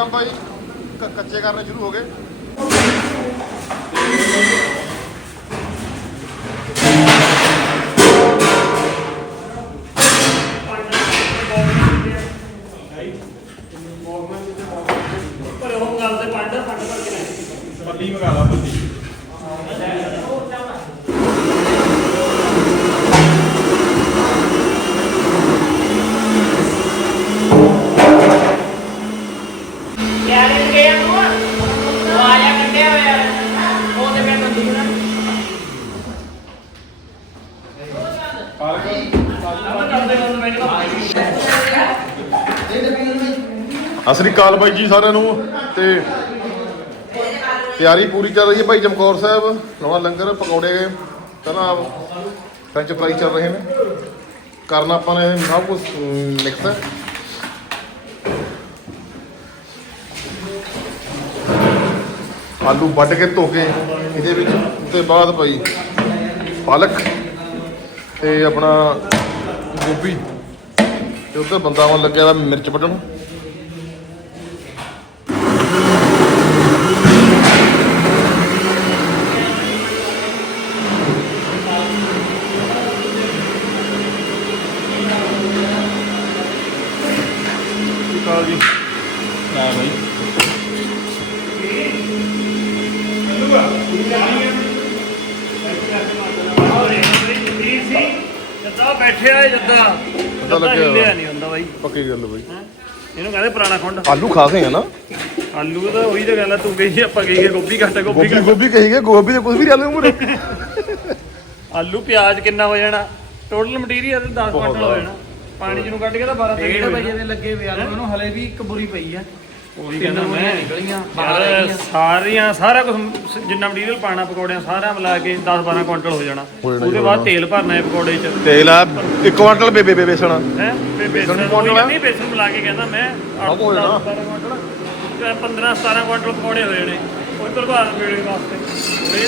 ਗਏ ਕੰਮ ਭਾਈ ਕੱਚੇ ਕਰਨੇ ਸ਼ੁਰੂ ਹੋ ਗਏ। ਸਤਿ ਸ੍ਰੀ ਅਕਾਲ ਬਾਈ ਜੀ ਸਾਰਿਆਂ ਨੂੰ ਤੇ ਤਿਆਰੀ ਪੂਰੀ ਚੱਲ ਰਹੀ ਹੈ ਭਾਈ ਚਮਕੌਰ ਸਾਹਿਬ, ਨਵਾਂ ਲੰਗਰ ਪਕੌੜੇ ਪਹਿਲਾਂ ਫ੍ਰੈਂਚ ਫਰਾਈ ਚੱਲ ਰਹੇ ਨੇ। ਕਰਨਾ ਆਪਾਂ ਨੇ ਸਭ ਕੁਝ ਮਿਕਸ ਹੈ। ਆਲੂ ਵੱਢ ਕੇ ਧੋ ਕੇ ਇਹਦੇ ਵਿੱਚ, ਤੇ ਬਾਅਦ ਭਾਈ ਪਾਲਕ ਤੇ ਆਪਣਾ ਗੋਭੀ। ਤੇ ਉੱਧਰ ਬੰਦਾ ਆਉਣ ਲੱਗਿਆ ਵਾ ਮਿਰਚ ਵੱਢਣ। ਬੈਠਿਆ ਜੱਦਾ ਪਤਾ ਲੱਗਿਆ ਹਿੱਲਿਆ ਨਹੀਂ ਹੁੰਦਾ ਬਾਈ। ਪੱਕੀ ਗੱਲ ਬਾਈ। ਹੈਂ? ਇਹਨੂੰ ਕਹਿੰਦੇ ਪੁਰਾਣਾ ਖੁੰਡ। ਆਲੂ ਖਾਸੇ ਆ ਨਾ? ਆਲੂ ਤਾਂ ਉਹੀ ਤਾਂ ਗੱਲ ਆ ਤੂੰ ਕਹੀ ਆਪਾਂ ਕਹੀ ਗਏ ਗੋਭੀ ਘੱਟ ਗੋਭੀ ਗੋਭੀ ਘੱਟ। ਗੋਭੀ ਕਹੀ ਗਏ ਗੋਭੀ ਦੇ ਕੁਝ ਵੀ ਆਲੂ ਮੂਰੇ ਆਲੂ ਪਿਆਜ਼ ਕਿੰਨਾ ਹੋ ਜਾਣਾ? ਟੋਟਲ ਮਟੀਰੀਅਲ 10 ਕੁਇੰਟਲ ਹੋ ਜਾਣਾ। ਪਾਣੀ ਜਿਹਨੂੰ ਕੱਢ ਕੇ ਤਾਂ 12 ਡੇਢ ਤੇਲ ਵਜੇ ਦੇ। ਲੱਗੇ ਵੇ ਆਲੂ ਨੂੰ ਹਲੇ ਵੀ ਇੱਕ ਬੁਰੀ ਪਈ ਆ। ਉਹੀ ਕਹਿੰਦਾ ਮੈਂ? ਨਿਕਲੀਆਂ? ਬਾਹਰ ਯਾਰ ਆਈਆਂ ਸਾਰੀਆਂ ਸਾਰਾ ਕੁਝ ਜਿੰਨਾ ਮਟੀਰੀਅਲ ਪਾਣਾ ਪਕੌੜਿਆਂ ਸਾਰਾ ਮਿਲਾ ਕੇ 10 12 ਕੁਇੰਟਲ ਹੋ ਜਾਣਾ। ਹੋ ਜਾਣਾ, ਉਹਦੇ ਹੋ ਬਾਅਦ ਜਾਣਾ। ਤੇਲ ਭਰਨਾ ਹੈ ਪਕੌੜੇ 'ਚ। ਤੇਲ ਆ 1 ਕੁਆਂਟਲ ਬੇਬੇ ਬੇਬੇ ਬੇਸਣ ਹੈ ਤੇ ਆ? ਕਹਿੰਦੀ ਬੇਸਨ ਮਿਲਾ ਕੇ ਕਹਿੰਦਾ ਮੈਂ? ਸਭ ਹੋ ਜਾਣਾ। 15 17 ਕੁਇੰਟਲ ਪਕੌੜੇ ਹੋ ਜਾਣੇ। ਉਹ ਪ੍ਰਭਾਤ ਵੇਲੇ ਵਾਸਤੇ। ਉਹਦੇ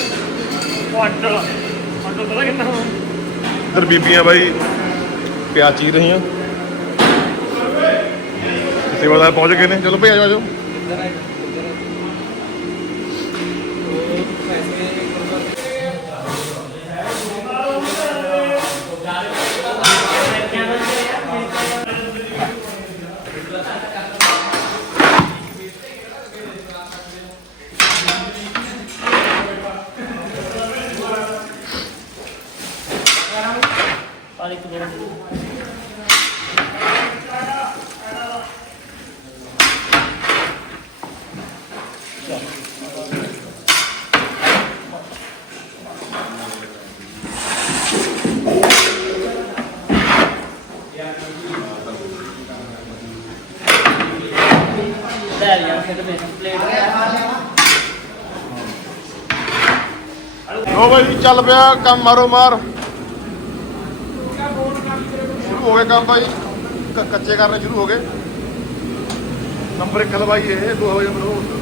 ਕੁਇੰਟਲ ਕੁਇੰਟਲ ਪਤਾ ਕਿੰਨਾ ਹੋਣਾ? ਇੱਧਰ ਬੀਬੀਆਂ ਬਾਈ ਪਿਆਜ਼ ਚੀਰ ਰਹੀਆਂ। ਸੇਵਾਦਾਰ ਪਹੁੰਚ ਗਏ ਨੇ। ਚਲੋ ਭਈ ਆਜੋ ਆਜੋ ਲੈ ਲਿਆ ਫਿਰ ਬੇਸਨ ਪਲੇਟ ਲੋ ਬਾਈ ਚੱਲ ਪਿਆ ਕੰਮ, ਮਾਰੋ ਮਾਰ। ਸ਼ੁਰੂ ਹੋ ਗਏ ਕੰਮ ਭਾਈ ਕ- ਕੱਚੇ ਕਰਨੇ ਸ਼ੁਰੂ ਹੋ ਗਏ। ਨੰਬਰ 1 ਹਲਵਾਈ ਇਹ, ਦੋ ਵਜੇ ਬਰੋ ਭਾਈ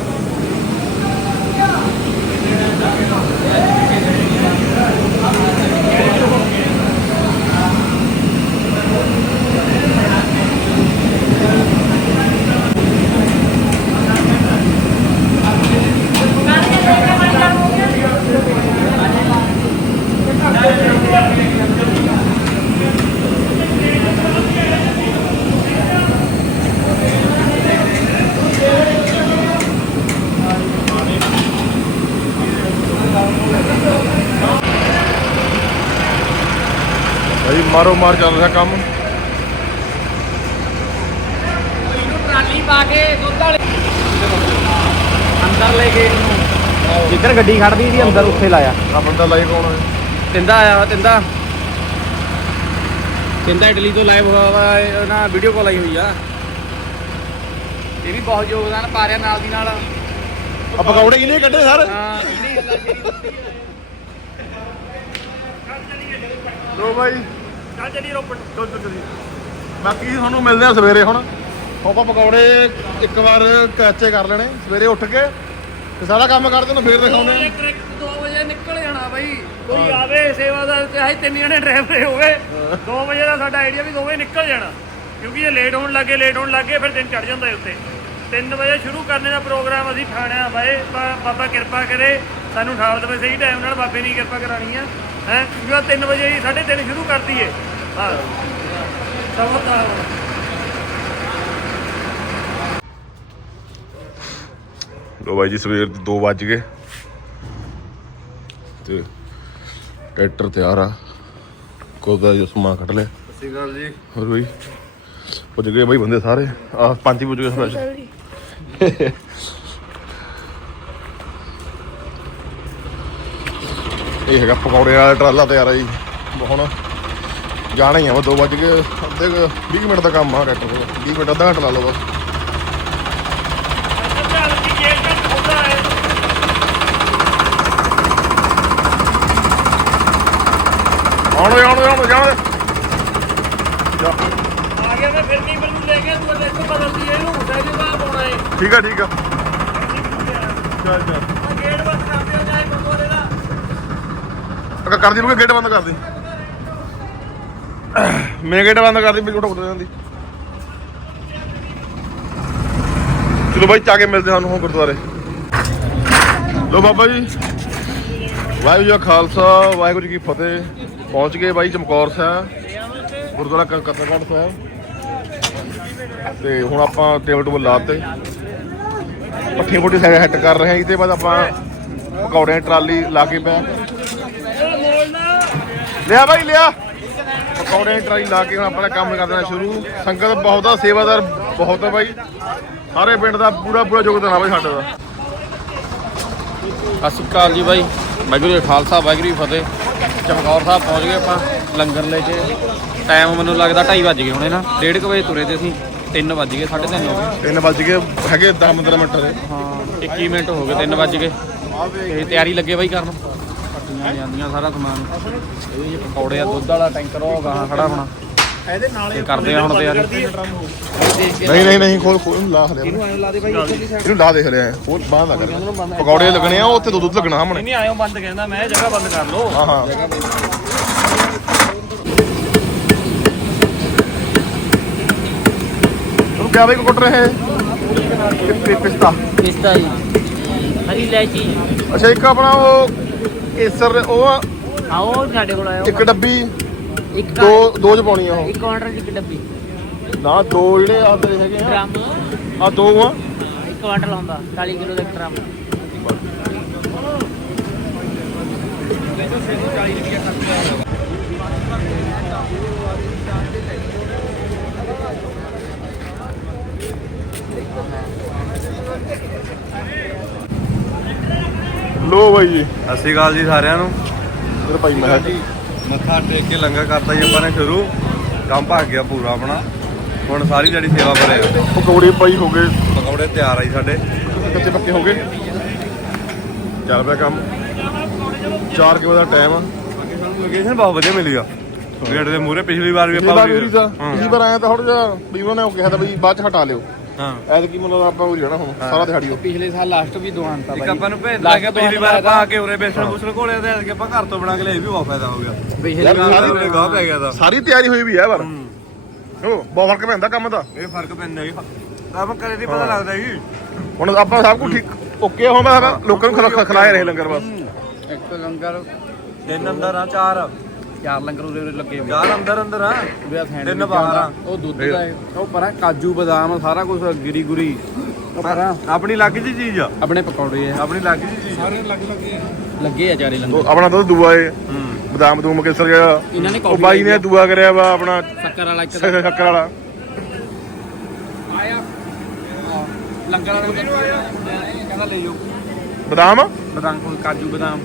ਮਾਰੋ ਮਾਰ ਚੱਲ ਰਿਹਾ ਕੰਮ। ਟਰਾਲੀ ਪਾ ਕੇ ਦੁੱਧ ਵਾਲੇ ਅੰਦਰ ਲੈ ਕੇ ਇਹਨੂੰ। ਜਿੱਧਰ ਗੱਡੀ ਖੜਦੀ ਸੀ ਅੰਦਰ ਉੱਥੇ ਲਾਇਆ। ਆ ਬੰਦਾ ਲਾਈ ਕੌਣ ਹੈ? ਤਿੰਦਾ ਆਇਆ ਤਿੰਦਾ। ਤਿੰਦਾ ਇਟਲੀ ਤੋਂ ਲਾਈਵ ਹੋਇਆ ਵਾ ਇਹ ਨਾ ਵੀਡੀਓ ਕਾਲ ਆਈ ਹੋਈ ਆ। ਇਹ ਵੀ ਬਹੁਤ ਯੋਗਦਾਨ ਪਾ ਰਿਹਾ ਨਾਲ ਦੀ ਨਾਲ। ਆ ਪਕੌੜੇ ਕਿਨੇ ਕੱਢੇ ਸਰ? ਹਾਂ ਇਹਨੇ ਗੱਲਾਂ ਜਿਹੜੀ ਲੋ ਭਾਈ ਚੱਲ ਚੱਲੀ ਰੋਪੜ ਚਲ ਚਲ ਚਲੀ ਬਾਕੀ ਤੁਹਾਨੂੰ ਮਿਲਦੇ ਆ ਸਵੇਰੇ ਹੁਣ। ਆਪਾਂ ਪਕੌੜੇ ਇੱਕ ਵਾਰ ਕੱਚੇ ਕਰ ਲੈਣੇ ਸਵੇਰੇ ਉੱਠ ਕੇ ਤੇ ਸਾਰਾ ਕੰਮ ਕਰ ਦੇਣਾ ਫੇਰ ਦਿਖਾਉਣੇ ਆ। ਕਰੈਕਟ 2 ਵਜੇ ਨਿਕਲ ਜਾਣਾ ਬਾਈ। ਕੋਈ ਆਵੇ ਸੇਵਾਦਾਰ ਚਾਹੇ ਤਿੰਨ ਜਣੇ ਡਰਾਈਵਰ ਹੋਵੇ। 2 ਵਜੇ ਦਾ ਸਾਡਾ ਆਈਡੀਆ ਵੀ 2 ਵਜੇ ਨਿਕਲ ਜਾਣਾ। ਕਿਉਂਕਿ ਇਹ ਲੇਟ ਹੋਣ ਲੱਗੇ ਲੇਟ ਹੋਣ ਲੱਗੇ ਫਿਰ ਦਿਨ ਚੜ ਜਾਂਦਾ ਹੈ ਉੱਤੇ। 3 ਵਜੇ ਸ਼ੁਰੂ ਕਰਨੇ ਦਾ ਪ੍ਰੋਗਰਾਮ ਅਸੀਂ ਠਾਣਿਆ ਬਾਏ। ਬਾਬਾ ਕਿਰਪਾ ਕਰੇ। ਸਾਨੂੰ ਠਾਲ ਦੇਵੇ ਸਹੀ ਟਾਈਮ ਨਾਲ ਬਾਬੇ ਨੇ ਕਿਰਪਾ ਕਰਾਣੀ ਆ। ਹੈ? ਕਿਉਂਕਿ ਉਹ 3 ਵਜੇ ਹੀ 3:30 ਸ਼ੁਰੂ ਕਰਦੀ ਏ। ਹਾਂ। ਸਭ ਦਾ ਲੋ ਬਾਈ ਜੀ ਸਵੇਰ ਦੇ 2 ਵੱਜ ਗਏ। ਤੇ ਟਰੈਕਟਰ ਤਿਆਰ ਆ। ਕੋਦਾ ਜੋ ਸਮਾਨ ਕੱਢ ਲਿਆ। ਸਤਿ ਸ਼੍ਰੀ ਅਕਾਲ ਜੀ। ਹੋਰ ਬਈ? ਪੁੱਜ ਗਏ ਬਾਈ ਬੰਦੇ ਸਾਰੇ। ਆ ਪੰਜ ਹੀ ਪੁੱਜ ਗਏ ਇਹ ਹੈਗਾ ਪਕੌੜੇ ਵਾਲਾ ਟਰਾਲਾ ਤਿਆਰ ਆ ਜੀ। ਹੁਣ ਜਾਣਾ ਹੀ ਆ ਵਾ 2 ਵੱਜ ਕੇ ਅੱਧੇ 20 ਮਿੰਟ ਦਾ ਕੰਮ ਆ ਟਰੈਕਟਰ ਕੋਲ। 20 ਮਿੰਟ ਅੱਧਾ ਘੰਟਾ ਲਾ ਲਓ ਬਸ। ਆਉਣ ਦੇ ਆਉਣ ਦੇ ਆਉਣ ਦੇ, ਜਾਣ ਦੇ। ਆ ਗਿਆ ਮੈਂ ਫਿਰ ਨਹੀਂ ਮੈਨੂੰ ਲੈ ਕੇ ਤੂੰ ਇੱਥੇ ਬਦਲਦੀ ਹੈ ਇਹਨੂੰ ਸੈਜੇ ਦਾ ਪਾਉਣਾ ਹੈ ਠੀਕ ਆ ਠੀਕ ਆ। ਚੱਲ ਚੱਲ ਆ ਗੇਟ ਬੰਦ ਕਰ ਦਿਓ ਜਾਏ ਗੁਰਦੁਆਰੇ ਦਾ ਅਗਾ ਕਰ ਦੀ ਗੇਟ ਬੰਦ ਕਰ ਦੀ। ਮੈਂ ਗੇਟ ਬੰਦ ਕਰ ਦੀ ਬਿਲਕੁਲ ਉੱਡ ਜਾਂਦੀ। ਚਲੋ ਬਾਈ ਚਾ ਕੇ ਮਿਲਦੇ ਸਾਨੂੰ ਹੁਣ ਗੁਰਦੁਆਰੇ। ਲੋ ਬਾਬਾ ਜੀ। ਵਾਹਿਗੁਰੂ ਜੀ ਕਾ ਖਾਲਸਾ, ਵਾਹਿਗੁਰੂ ਜੀ ਕੀ ਫਤਿਹ। ਪਹੁੰਚ ਗਏ ਬਾਈ ਚਮਕੌਰ ਸਾਹਿਬ, ਗੁਰਦੁਆਰਾ ਕਤਰਗੜ੍ਹ ਸਾਹਿਬ। ਤੇ ਹੁਣ ਆਪਾਂ ਟੇਬਲ ਟੂਬਲ ਲਾਤੇ ਪੱਠੀ ਪੁੱਠੀ ਸਾਈਡ ਹੱਟ ਕਰ ਰਹੇ ਹਾਂ। ਇਹਦੇ ਬਾਅਦ ਆਪਾਂ ਪਕੌੜਿਆਂ ਟਰਾਲੀ ਲਾ ਕੇ ਪੈ ਲਿਆ ਬਾਈ ਲਿਆ। ਪਕੌੜੇ ਟਰਾਈ ਲਾ ਕੇ ਹੁਣ ਆਪਣਾ ਕੰਮ ਕਰ ਦੇਣਾ ਸ਼ੁਰੂ। ਸੰਗਤ ਬਹੁਤ ਆ ਸੇਵਾਦਾਰ ਬਹੁਤ ਆ ਬਾਈ। ਸਾਰੇ ਪਿੰਡ ਦਾ ਪੂਰਾ ਪੂਰਾ ਯੋਗਦਾਨ ਆ ਬਾਈ ਸਾਡੇ ਦਾ। ਸਤਿ ਸ਼੍ਰੀ ਅਕਾਲ ਜੀ ਬਾਈ। ਵਾਹਿਗੁਰੂ ਜੀ ਖਾਲਸਾ ਵਾਹਿਗੁਰੂ ਜੀ ਫਤਿਹ। ਚਮਕੌਰ ਸਾਹਿਬ ਪਹੁੰਚ ਗਏ ਆਪਾਂ ਲੰਗਰ ਲੈ ਕੇ। ਟਾਈਮ ਮੈਨੂੰ ਲੱਗਦਾ 2:30 ਵੱਜ ਗਏ ਹੋਣੇ ਨਾ। 1:30 ਵਜੇ ਤੁਰੇ ਤੇ ਅਸੀਂ। 3 ਵੱਜ ਗਏ 3:30 ਹੋ ਗਏ। ਵੱਜ ਗਏ ਹੈਗੇ 10 15 ਮਿੰਟ ਦੇ ਹਾਂ 21 ਮਿੰਟ ਹੋ ਗਏ 3 ਵੱਜ ਗਏ। ਤੇ ਤਿਆਰੀ ਲੱਗੇ ਬਾਈ ਕਰਨ। ਪੱਟੀਆਂ ਜਾਂਦੀਆਂ ਸਾਰਾ ਸਮਾਨ। ਇਹ ਜੀ ਪਕੌੜੇ ਆ ਦੁੱਧ ਵਾਲਾ ਟੈਂਕਰ ਉਹ ਗਾਹਾਂ ਖੜਾ ਹੋਣਾ। ਇਹਦੇ ਨਾਲ ਕਰਦੇ ਆ ਹੁਣ ਤਿਆਰੀ। ਨਹੀਂ ਨਹੀਂ ਨਹੀਂ ਖੋਲ ਖੋਲ ਲਾ ਹਲੇ। ਇਹਨੂੰ ਲਾ ਦੇ ਬਾਈ ਇਹਨੂੰ ਲਾ ਦੇ ਹਲੇ ਖੋਲ ਬਾਹਰ ਲਾ ਕਰ ਪਕੌੜੇ ਲੱਗਣੇ ਆ ਉੱਥੇ ਦੁੱਧ ਲੱਗਣਾ ਸਾਹਮਣੇ। ਨਹੀਂ ਆਇਓ ਬੰਦ ਕਹਿੰਦਾ ਮੈਂ ਜਗ੍ਹਾ ਬੰਦ ਕਰ ਲਓ। ਹਾਂ ਹਾਂ। ਤੂੰ ਕਿਆ ਬਾਈ ਕੋ ਕੁੱਟ ਰਹੇ। ਪਿ- ਪਿਸਤਾ। ਪਿਸਤਾ ਜੀ। ਹਰੀ ਇਲਾਇਚੀ। ਅੱਛਾ ਇੱਕ ਆਪਣਾ ਉਹ ਕੇਸਰ ਉਹ ਆ, ਆਓ ਸਾਡੇ ਕੋਲ ਆਇਓ ਇੱਕ ਡੱਬੀ ਇੱਕ ਦੋ ਦੋ ਚ ਪਾਉਣੀ ਆ ਉਹ। ਇੱਕ ਦੀ ਇੱਕ ਡੱਬੀ। ਨਾ ਦੋ ਜਿਹੜੇ ਆ ਤੇਰੇ ਹੈਗੇ ਆ। ਡਰਮ। ਆ ਦੋ ਆ। ਇੱਕ ਕੁਆਂਟਲ ਹੁੰਦਾ 40 ਕਿਲੋ ਦਾ ਇੱਕ ਡਰਮ। ਲੋ ਬਾਈ ਜੀ। ਸਤਿ ਸ਼੍ਰੀ ਅਕਾਲ ਜੀ ਸਾਰਿਆਂ ਨੂੰ। ਇਧਰ ਭਾਈ ਮੈਂ। ਮੱਥਾ ਟੇਕ ਕੇ ਲੰਗਰ ਕਰਤਾ ਜੀ ਆਪਾਂ ਨੇ ਸ਼ੁਰੂ। ਕੰਮ ਭੱਗ ਗਿਆ ਪੂਰਾ ਆਪਣਾ। ਹੁਣ ਸਾਰੀ ਜਿਹੜੀ ਸੇਵਾ ਕਰੇ ਪਕੌੜੇ ਪਾਈ ਹੋ ਗਏ। ਪਕੌੜੇ ਤਿਆਰ ਆ ਜੀ ਸਾਡੇ। ਕੱਚੇ ਪੱਕੇ ਹੋ ਗਏ। ਚੱਲ ਪਿਆ ਕੰਮ। 4 ਕਿਲੋ ਦਾ ਟਾਈਮ ਆ। ਲੋਕੇਸ਼ਨ ਬਹੁਤ ਵਧੀਆ ਮਿਲੀ ਆ। ਗੇਟ ਦੇ ਮੂਹਰੇ ਪਿਛਲੀ ਵਾਰ ਵੀ ਆਪਾਂ। ਪਿਛਲੀ ਵਾਰ ਆਇਆ ਤਾਂ ਥੋੜਾ ਜਿਹਾ ਵੀਵੋ ਨੇ ਉਹ ਕਿਹਾ ਤਾਂ ਬਈ ਬਾਅਦ ਚ ਹਟਾ ਲਿਓ। ਹਾਂ। ਐਤਕੀ ਮਤਲਬ ਆਪਾਂ ਉਰੀ ਰਹਿਣਾ ਹੁਣ ਸਾਰਾ ਦਿਹਾੜੀ ਉਹ। ਪਿਛਲੇ ਸਾਲ ਲਾਸਟ ਵੀ ਦੁਕਾਨ ਤਾਂ ਇੱਕ ਬਾਈ। ਆਪਾਂ ਨੂੰ ਭੇਜ ਲਾਂਗੇ ਪਿਛਲੀ ਵਾਰ ਆਪਾਂ ਆ ਕੇ ਉਰੇ ਬੇਸਣ ਬੂਸਣ ਘੋਲੇ ਤੇ ਐਤਕੀ ਆਪਾਂ ਘਰ ਤੋਂ ਬਣਾ ਕੇ ਲਿਆਏ ਵੀ ਬਹੁਤ ਫਾਇਦਾ ਹੋ ਗਿਆ। ਪਿਛਲੇ ਵਾਰ ਸਾਰੀ ਉਰੇ ਗਾਹ ਪੈ ਗਿਆ। ਤਾਂ ਸਾਰੀ ਤਿਆਰੀ ਹੋਈ ਵੀ ਹੈ ਪਰ। ਉਹ ਬਹੁਤ ਫ਼ਰਕ ਪੈਂਦਾ ਕੰਮ ਦਾ। ਇਹ ਫ਼ਰਕ ਪੈਂਦਾ ਜੀ। ਆਪਾਂ ਕਦੇ ਨਹੀਂ ਪਤਾ ਲੱਗਦਾ ਜੀ। ਹੁਣ ਆਪਾਂ ਸਭ ਕੁਝ ਠੀਕ ਓਕੇ ਹੋਣ ਬਸ ਲੋਕਾਂ ਨੂੰ ਖਿਲਾ- ਖਿਲਾਏ ਰਹੇ ਲੰਗਰ ਬਸ। ਇੱਕ ਲੰਗਰ। ਤਿੰਨ ਅੰਦਰ ਆ ਚਾਰ। ਚਾਰ ਲੰਗਰ ਉਰੇ ਉਰੇ ਲੱਗੇ ਹੋਏ ਚਾਰ ਅੰਦਰ ਅੰਦਰ ਆ? ਉਰੇ ਆ ਸੈਂਡਵਿਚ ਤਿੰਨ ਬਾਹਰ ਆ। ਉਹ ਦੁੱਧ ਦਾ ਹੈ। ਉਹ ਪਰਾਂ ਕਾਜੂ ਬਦਾਮ ਸਾਰਾ ਕੁਝ ਗਿਰੀ ਗੁਰੀ। ਉਹ ਪਰਾਂ। ਆਪਣੀ ਲੱਗ ਜੀ ਚੀਜ਼ ਆ? ਆਪਣੇ ਪਕੌੜੇ ਆ। ਆਪਣੀ ਲੱਗ ਜੀ ਚੀਜ਼ ਸਾਰੇ ਲੱਗੇ ਆ ਚਾਰੇ ਲੰਗਰ। ਉਹ ਆਪਣਾ ਦੁੱਧ ਦੂਆ ਏ। ਹੂੰ। ਬਦਾਮ ਦੂਮ ਕੇਸਰ ਗਿਆ ਇਹਨਾਂ ਨੇ ਉਹ ਕਾਫੀ ਬਾਈ ਨੇ ਦੂਆ ਕਰਿਆ ਵਾ ਆਪਣਾ। ਸ਼ੱਕਰ ਵਾਲਾ ਇੱਕ ਸ਼ੱਕਰ ਵਾਲਾ। ਆਇਆ। ਲੰਗਰ ਵਾਲੇ ਨੂੰ ਕਹਿੰਦਾ ਲੈ ਜਾਓ ਬਦਾਮ? ਬਦਾਮ ਕੋਲ ਕਾਜੂ ਬਦਾਮ।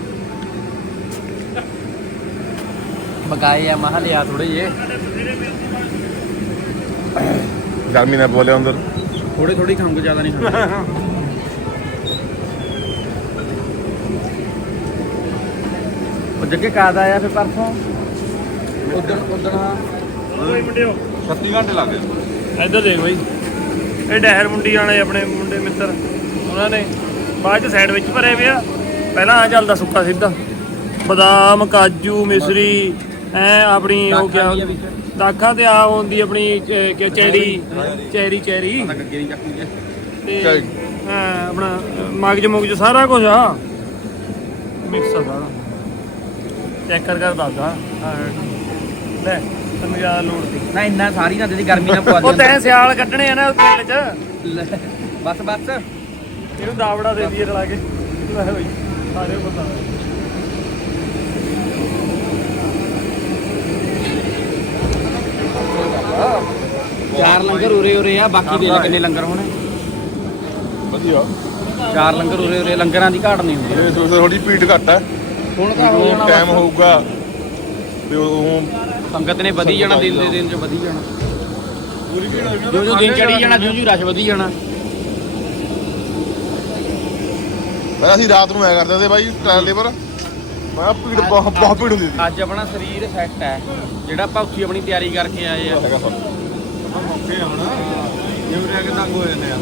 ਬਗਾਏ ਆ ਮਹਾ ਲਿਆ ਥੋੜੇ ਜੇ ਗਰਮੀ ਨਾਲ ਬੋਲੇ ਅੰਦਰ। ਥੋੜੇ ਥੋੜੀ ਖਾਂਗੇ ਜ਼ਿਆਦਾ ਨਹੀਂ ਖਾਂਗੇ ਉਹ ਜੱਗੇ ਕਾਦ ਆਇਆ ਫਿਰ ਪਰਸੋਂ? ਉਦੋਂ ਉਦੋਂ ਓਏ ਮੁੰਡਿਓ। 36 ਘੰਟੇ ਲੱਗ ਗਏ। ਇੱਧਰ ਦੇਖ ਬਈ। ਇਹ ਡਹਿਰ ਮੁੰਡੀ ਵਾਲੇ ਆਪਣੇ ਮੁੰਡੇ ਮਿੱਤਰ। ਉਹਨਾਂ ਨੇ ਬਾਅਦ ਚ ਸਾਈਡ ਵਿੱਚ ਭਰੇ ਪਿਆ। ਪਹਿਲਾਂ ਆ ਚੱਲਦਾ ਸੁੱਕਾ ਸਿੱਧਾ। ਬਦਾਮ ਕਾਜੂ ਮਿਸਰੀ। ਐ ਆਪਣੀ ਉਹ ਕਿਆ ਦਾਖਾਂ ਤੇ ਆ ਹੁੰਦੀ ਆਪਣੀ ਅਹ, ਚੈਰੀ। ਚੈਰੀ। ਚੈਰੀ ਦੀ ਤੇ। ਹਾਂ, ਆਪਣਾ ਅਹ, ਮਗਜ ਮੁਗਜ ਸਾਰਾ ਕੁਝ ਆ। ਮਿਕਸ ਆ ਸਾਰਾ। ਚੈੱਕ ਕਰ ਕਰ ਦੱਸਦਾ ਹਾਂ ਲੈ ਤੈਨੂੰ ਯਾਦ ਲੋੜ ਸੀ। ਨਾ ਇੰਨਾ ਸਾਰੀ ਨਾ ਦੇ ਗਰਮੀ ਨਾਲ ਪਵਾ ਉਹ ਤੈਂ ਸਿਆਲ ਕੱਢਣੇ ਆ ਨਾ ਪਿੰਡ ਚ। ਬਸ ਬਸ। ਇਹਨੂੰ ਦਾਵੜਾ ਦੇ ਦਈਏ ਰਲਾ ਕੇ। ਲੈ ਬਈ ਸਾਰੇ ਪਤਾ। ਚਾਰ ਲੰਗਰ ਉਰੇ ਉਰੇ ਆ ਬਾਕੀ ਦੇ ਕਿੰਨੇ ਲੰਗਰ ਹੋਣੇ। ਵਧੀਆ। ਚਾਰ ਲੰਗਰ ਉਰੇ ਉਰੇ ਲੰਗਰਾਂ ਦੀ ਘਾਟ ਨਹੀਂ ਹੁੰਦੀ। ਇਹ ਥੋੜੀ ਭੀੜ ਘੱਟ ਹੈ। ਹੁਣ ਤਾਂ ਹੋ ਜਾਣਾ ਟਾਈਮ। ਹੋਊਗਾ। ਤੇ ਉਹ ਸੰਗਤ ਨੇ ਵਧੀ ਜਾਣਾ ਦਿਨ ਦੇ ਦਿਨ ਚ ਵਧੀ ਜਾਣਾ। ਜੋ ਜੋ ਦਿਨ ਚੜੀ ਜਾਣਾ ਜੋ ਜੋ ਰਸ਼ ਵਧੀ ਜਾਣਾ। ਪਹਿਲਾਂ ਅਸੀਂ ਰਾਤ ਨੂੰ ਆਇਆ ਕਰਦੇ ਸੀ ਬਾਈ ਟ੍ਰਾਇਲ ਲੇਬਰ। ਮੈਂ ਭੀੜ ਬਹੁਤ ਬਹੁਤ ਭੀੜ ਹੁੰਦੀ ਸੀ। ਅੱਜ ਆਪਣਾ ਸਰੀਰ ਸੈੱਟ ਹੈ। ਜਿਹੜਾ ਆਪਾਂ ਉੱਥੇ ਆਪਣੀ ਤਿਆਰੀ ਕਰਕੇ ਆਏ ਆ। ਹੈਗਾ ਸਰ ਜਿਵੇਂ ਕਿ ਤੰਗ ਹੋ ਜਾਂਦੇ ਆ।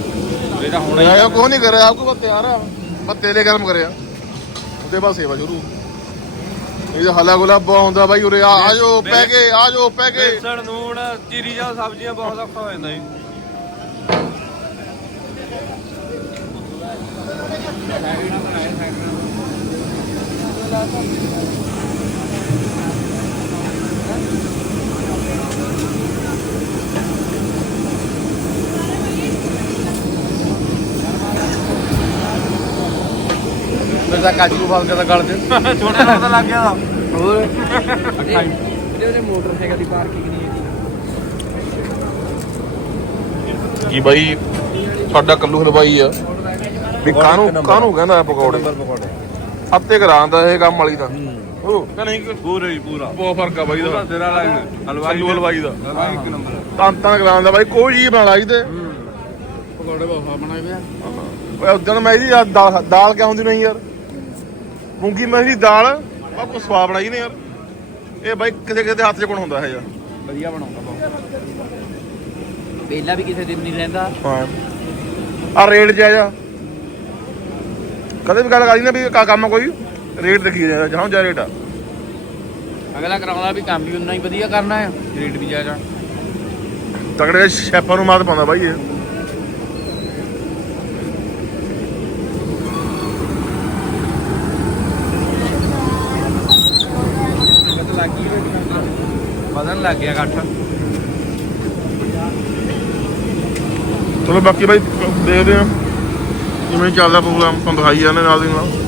ਇਹਦਾ ਹੋਣਾ ਆਇਆ ਕੋਈ ਨਹੀਂ ਕਰਿਆ ਆਪਕੋ ਬਸ ਤਿਆਰ ਆ। ਬਸ ਤੇਲੇ ਗਰਮ ਕਰਿਆ। ਉਹਦੇ ਬਾਅਦ ਸੇਵਾ ਸ਼ੁਰੂ। ਇਹ ਹਲਾ ਗੁਲਾ ਬਹੁਤ ਹੁੰਦਾ ਬਾਈ ਉਰੇ ਆ ਆਜੋ ਪੈ ਗਏ ਆਜੋ ਪੈ ਗਏ ਬੇਸਣ ਨੂਣ ਚੀਰੀ ਜਾਂ ਸਬਜ਼ੀਆਂ ਬਹੁਤ ਔਖਾ ਹੋ ਜਾਂਦਾ ਜੀ। ਮੇਰੇ ਤਾਂ ਕਾਜੂ ਫਸ ਗਿਆ ਤਾਂ ਗਲ ਚ। ਛੋਟਾ ਤਾਂ ਲੱਗ ਗਿਆ ਦਾ ਹੋਰ? ਇਹਦੇ ਮੋਟਰਸਾਈਕਲ ਦੀ ਪਾਰਕਿੰਗ ਨਹੀਂ ਹੈਗੀ। ਕੀ ਬਾਈ ਸਾਡਾ ਕੱਲੂ ਹਲਵਾਈ ਆ। ਵੀ ਕਾਹਨੂੰ ਕਾਹਨੂੰ ਕਹਿੰਦਾ ਪਕੌੜੇ? ਪਕੌੜੇ। ਹੱਤੇ ਕਰਾਂਦਾ ਇਹ ਕੰਮ ਵਾਲੀ ਦਾ। ਉਹ ਨਹੀਂ ਪੂਰੇ ਹੀ ਪੂਰਾ। ਬਹੁਤ ਫ਼ਰਕ ਆ ਬਾਈ ਦਾ। ਤੇਰਾ ਲੱਗ ਹਲਵਾਈ ਹਲਵਾਈ ਦਾ। ਹਲਵਾਈ ਇੱਕ ਨੰਬਰ ਤਾਂ ਤਾਂ ਕਰਾਂਦਾ ਬਾਈ ਕੋਈ ਜੀ ਬਣਾ ਲਾਈ ਤੇ ਪਕੌੜੇ ਬਹੁਤ ਬਣਾਏ ਪਿਆ ਓਏ ਉਦੋਂ ਮੈਂ ਇਹਦੀ ਯਾਰ ਦਾਲ ਦਾਲ ਕਿਉਂ ਹੁੰਦੀ ਨਹੀਂ ਯਾਰ? ਮੂੰਗੀ ਮੈਂ ਦੀ ਦਾਲ ਆ ਕੋ ਸਵਾਦ ਬਣਾਈ ਨੇ ਯਾਰ। ਇਹ ਬਾਈ ਕਿਤੇ ਕਿਤੇ ਹੱਥ 'ਚ ਕੋਣ ਹੁੰਦਾ ਹੈ ਯਾਰ। ਵਧੀਆ ਬਣਾਉਂਦਾ ਬਹੁਤ। ਪਹਿਲਾਂ ਵੀ ਕਿਸੇ ਦਿਨ ਨਹੀਂ ਰਹਿੰਦਾ ਹਾਂ। ਆ ਰੇਟ ਜਾਇਜ਼ਾ ਕਦੇ ਵੀ ਗੱਲ ਕਰੀ ਨਾ ਵੀ ਕਾ ਕੰਮ ਕੋਈ ਰੇਟ ਦੇਖੀ ਜਾਂਦਾ ਜਹਾਂ ਜਾ ਰੇਟ ਆ। ਅਗਲਾ ਕਰਾਉਂਦਾ ਵੀ ਕੰਮ ਵੀ ਉਨਾ ਹੀ ਵਧੀਆ ਕਰਨਾ ਹੈ ਰੇਟ ਵੀ ਜਾਇਜ਼ਾ ਤਗੜੇ ਸ਼ੈਫਾਂ ਨੂੰ ਮਾਤ ਪਾਉਂਦਾ ਬਾਈ ਇਹ ਪਤਾ ਲੱਗ ਗਈ ਵਧਣ ਲੱਗ ਗਿਆ ਇਕੱਠ। ਚਲੋ ਬਾਕੀ ਬਾਈ ਦੇਖਦੇ ਆ ਕਿਵੇਂ ਚੱਲਦਾ ਪ੍ਰੋਗਰਾਮ ਤੁਹਾਨੂੰ ਦਿਖਾਈ ਜਾਂਦੇ ਨਾਲ ਦੀ ਨਾਲ।